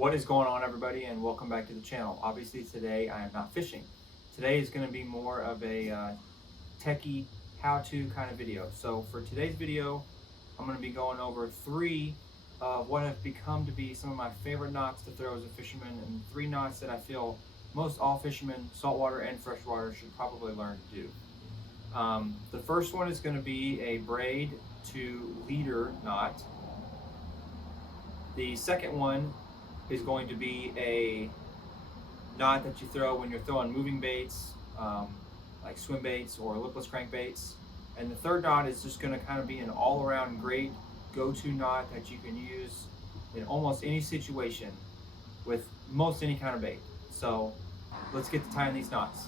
What is going on, everybody, and welcome back to the channel. Obviously today I am not fishing. Today is going to be more of a techie how-to kind of video. So for today's video I'm going to be going over three of what have become to be some of my favorite knots to throw as a fisherman, and three knots that I feel most all fishermen, saltwater and freshwater, should probably learn to do. The first one is going to be a braid to leader knot. The second one is going to be a knot that you throw when you're throwing moving baits, like swim baits or lipless crankbaits. And the third knot is just going to kind of be an all-around great go-to knot that you can use in almost any situation with most any kind of bait. So let's get to tying these knots.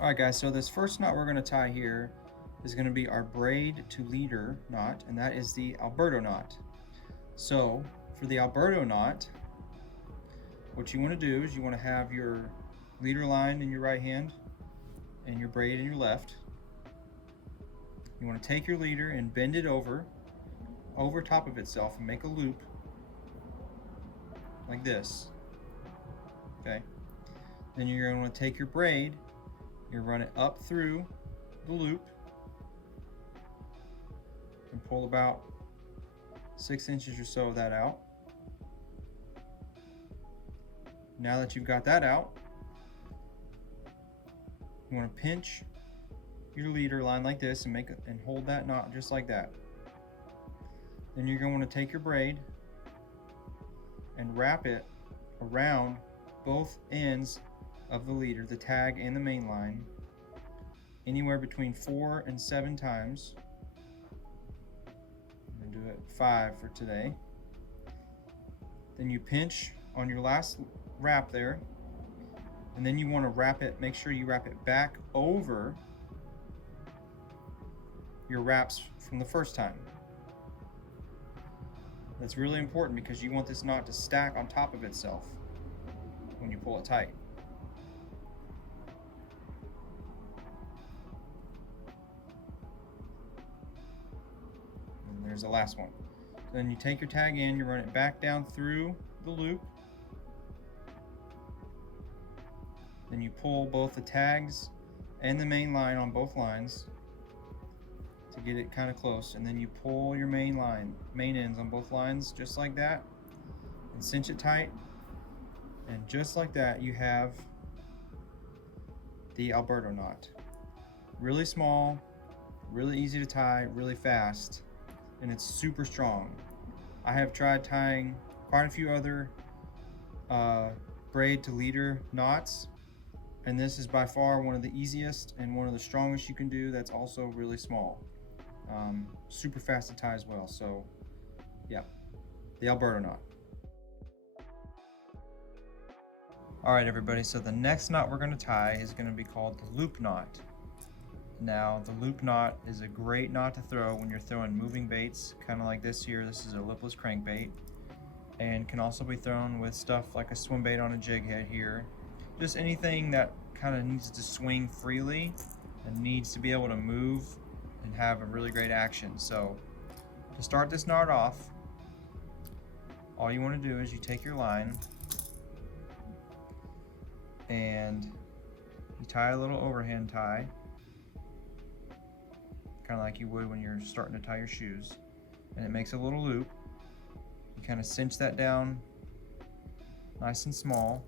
Alright guys, so this first knot we're going to tie here is going to be our braid to leader knot, and that is the Alberto knot. So for the Alberto knot, what you want to do is you want to have your leader line in your right hand and your braid in your left. You want to take your leader and bend it over top of itself and make a loop like this. Okay. Then you're going to want to take your braid, you run it up through the loop and pull about 6 inches or so of that out. Now that you've got that out, you want to pinch your leader line like this and hold that knot just like that. Then you're going to take your braid and wrap it around both ends of the leader, the tag and the main line, anywhere between 4 and 7 times. I'm going to do it 5 for today. Then you pinch on your last wrap there, and then you want to wrap it, make sure you wrap it back over your wraps from the first time. That's really important because you want this knot to stack on top of itself when you pull it tight. And there's the last one. Then you take your tag in, you run it back down through the loop. Then you pull both the tags and the main line on both lines to get it kind of close, and then you pull your main ends on both lines just like that and cinch it tight, and just like that you have the Alberto knot. Really small, really easy to tie, really fast, and it's super strong. I have tried tying quite a few other braid to leader knots, and this is by far one of the easiest and one of the strongest you can do that's also really small. Super fast to tie as well. So yeah, the Alberto knot. Alright everybody, so the next knot we're going to tie is going to be called the loop knot. Now the loop knot is a great knot to throw when you're throwing moving baits, kind of like this here. This is a lipless crankbait, and can also be thrown with stuff like a swim bait on a jig head here. Just anything that kind of needs to swing freely and needs to be able to move and have a really great action. So to start this knot off, all you want to do is you take your line and you tie a little overhand tie, kind of like you would when you're starting to tie your shoes, and it makes a little loop. You kind of cinch that down nice and small.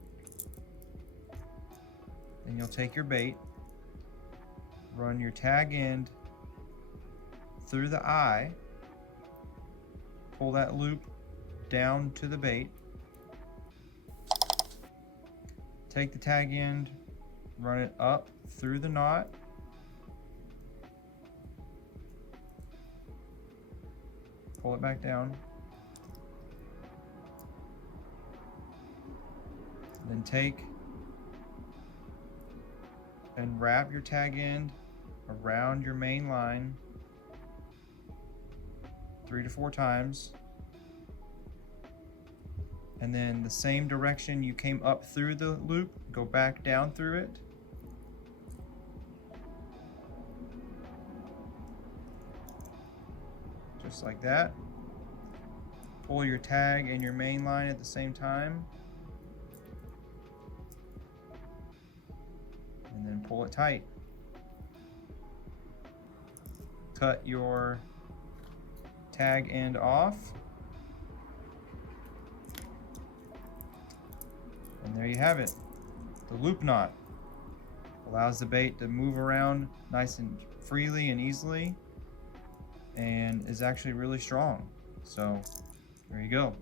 Then you'll take your bait, run your tag end through the eye, pull that loop down to the bait, take the tag end, run it up through the knot, pull it back down, then take and wrap your tag end around your main line 3 to 4 times, and then the same direction you came up through the loop, go back down through it, just like that. pull your tag and your main line at the same time, and then pull it tight. Cut your tag end off, and there you have it. The loop knot allows the bait to move around nice and freely and easily, and is actually really strong. So there you go.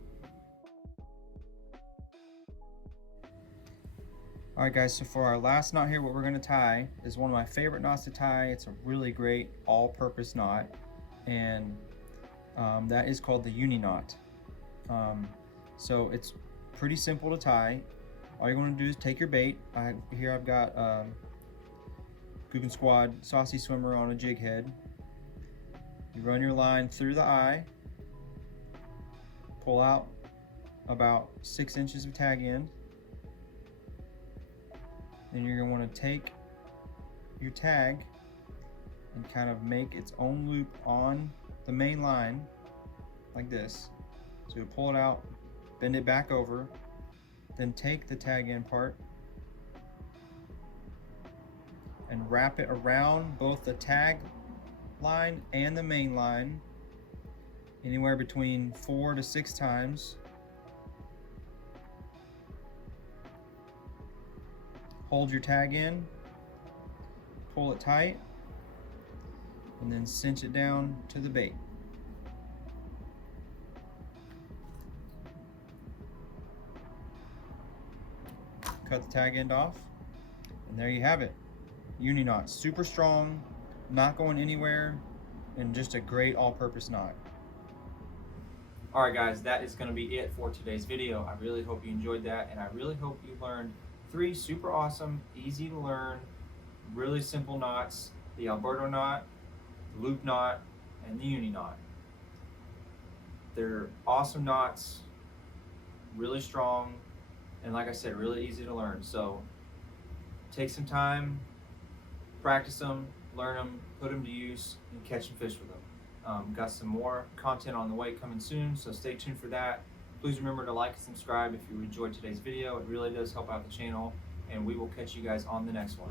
Alright guys, so for our last knot here, what we're going to tie is one of my favorite knots to tie. It's a really great all-purpose knot, and that is called the Uni Knot. So it's pretty simple to tie. All you're going to do is take your bait. Here I've got Goop and Squad Saucy Swimmer on a jig head. You run your line through the eye, pull out about 6 inches of tag end. Then you're going to want to take your tag and kind of make its own loop on the main line like this. So you pull it out, bend it back over, then take the tag end part and wrap it around both the tag line and the main line anywhere between 4 to 6 times. Hold your tag in, pull it tight, and then cinch it down to the bait. Cut the tag end off, and there you have it. Uni knot, super strong, not going anywhere, and just a great all-purpose knot. Alright guys, that is going to be it for today's video. I really hope you enjoyed that, and I really hope you learned 3 super awesome, easy to learn, really simple knots: the Alberto knot, the loop knot, and the Uni knot. They're awesome knots, really strong, and like I said, really easy to learn. So take some time, practice them, learn them, put them to use, and catch some fish with them. Got some more content on the way coming soon, so stay tuned for that. Please remember to like and subscribe if you enjoyed today's video. It really does help out the channel, and we will catch you guys on the next one.